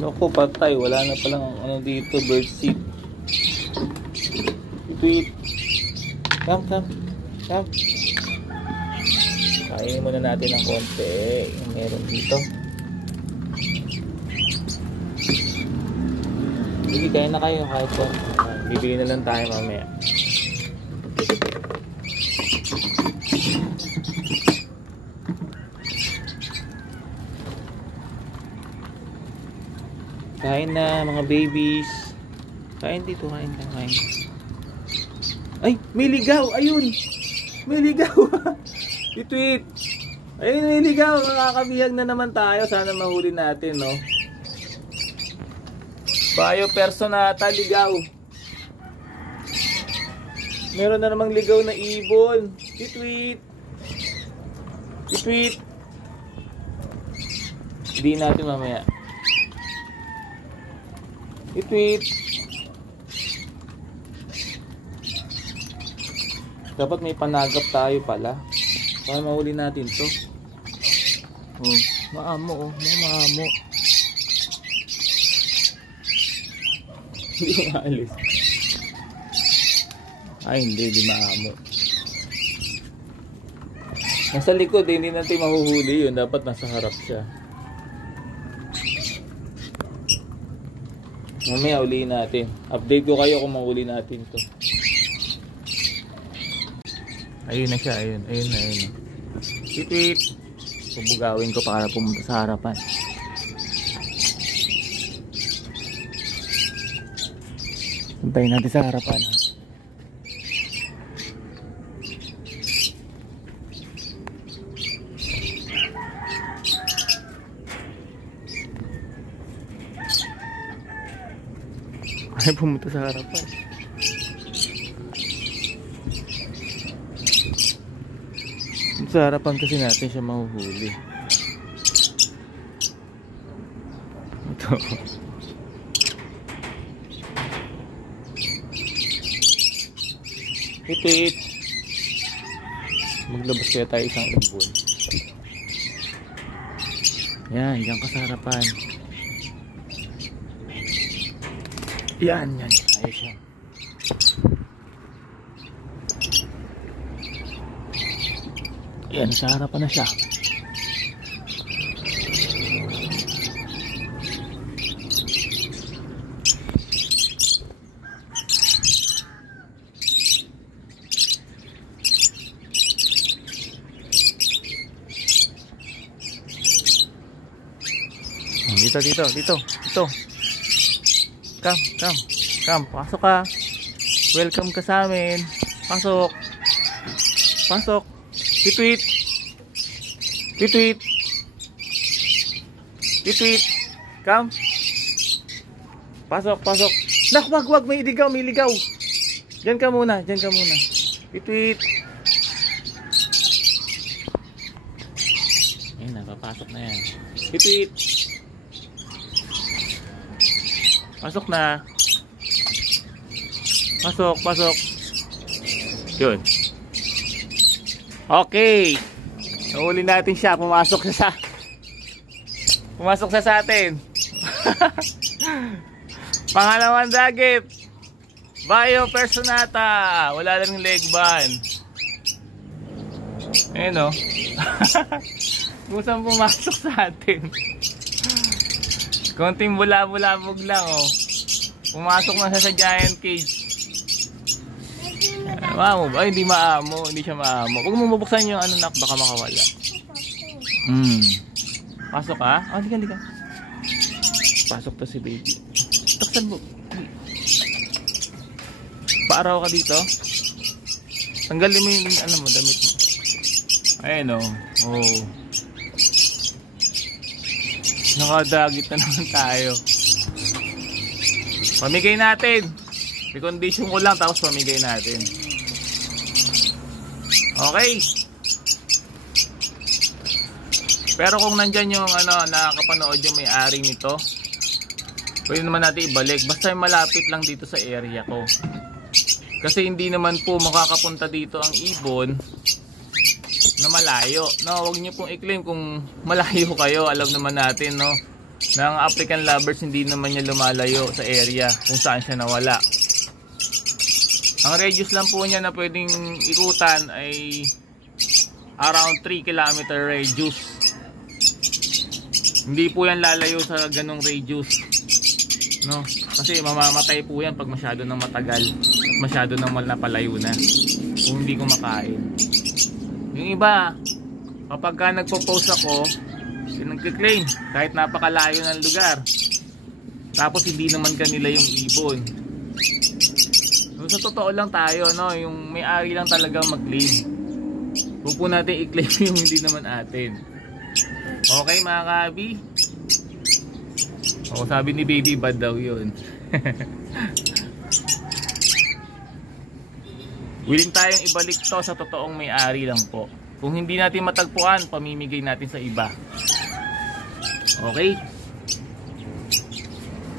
Naku, patay. Wala na palang ano dito, bird seed. Tweet. Come. Kainin muna natin ng konti. Yung meron dito. Sige, kain na kayo kahit po. Bibili na lang tayo mamaya. Kain na mga babies. Kain dito, kain. Ay, may ligaw! Ayun! May ligaw! I-tweet! Ayun, may ligaw! Nakakabihag na naman tayo. Sana mahuli natin, no? Bayo personata, ligaw. Meron na namang ligaw na ibon. I-tweet! Hindi natin mamaya. I-tweet. Dapat may panagap tayo pala. Para mahuli natin to. Oh, maamo. Hindi maalis. Ay, hindi maamo. Nasa likod, hindi natin mahuhuli yun. Dapat nasa harap siya. Mamaya ulihin natin. Update ko kayo kung mahuli natin to. Ayun na siya, ayun na. Titip. Pubugawin ko para pumunta sa harapan. Puntayin natin sa harapan. Ay, pumunta sa harapan. Sa harapan kasi natin siya mahuhuli. Ito. Hit. Maglabas kaya tayo isang ibon. Yan, diyan ka sa harapan. Yan. Ayos yan. Yan, sa harapan na siya. Dito. Come, pasok ka. Welcome ka sa amin. Pasok. Titweet. Come. Pasok. Nak, wag, may ligaw. Diyan ka muna. Titweet. Ayun, napapasok na yan. Titweet. Pasok na. Pasok. Yun. Okay. Nahuli natin siya. Pumasok siya sa atin. Pangalawang dagit. Bayo personata. Wala lang leg band. Ayun o. Kusang pumasok sa atin. Konting bulabog lang oh. Pumasok na siya sa giant cage. Maamo ba? Ay, hindi siya maamo. Huwag mo mabuksan yung ano, nak, baka makawala. Pasok ka? Oh, hindi ka. Pasok to si baby. Taksan mo. Paaraw ka dito. Tanggalin mo yung ano mo, damit mo. Ayun oh. Nakadagit na naman tayo. Pamigay natin. I-condition ko lang tapos pamigay natin. Okay. Pero kung nandyan yung nakakapanood yung may-ari nito, pwede naman natin ibalik. Basta malapit lang dito sa area ko. Kasi hindi naman po makakapunta dito ang ibon na malayo. No, wag niyo pong i-claim kung malayo kayo. Alam naman natin, no. ng African lovers, hindi naman niya lumalayo sa area kung saan siya nawala. Ang radius lang po niya na pwedeng ikutan ay around 3 km radius. Hindi po yan lalayo sa ganong radius, no? Kasi mamamatay po yan pag masyado nang matagal at masyado nang napalayo na kung hindi kumakain. Yung iba, kapag ka nagpo-post ako, nagki-claim kahit napakalayo ng lugar, tapos hindi naman kanila yung ibon. So, sa totoo lang tayo, no, yung may-ari lang talaga mag-claim. Huwag po natin i-claim yung hindi naman atin. Okay mga kabi? O, sabi ni Baby bad daw yun. Willing tayong ibalik to sa totoong may-ari lang po. Kung hindi natin matagpuan, pamimigay natin sa iba. Okay?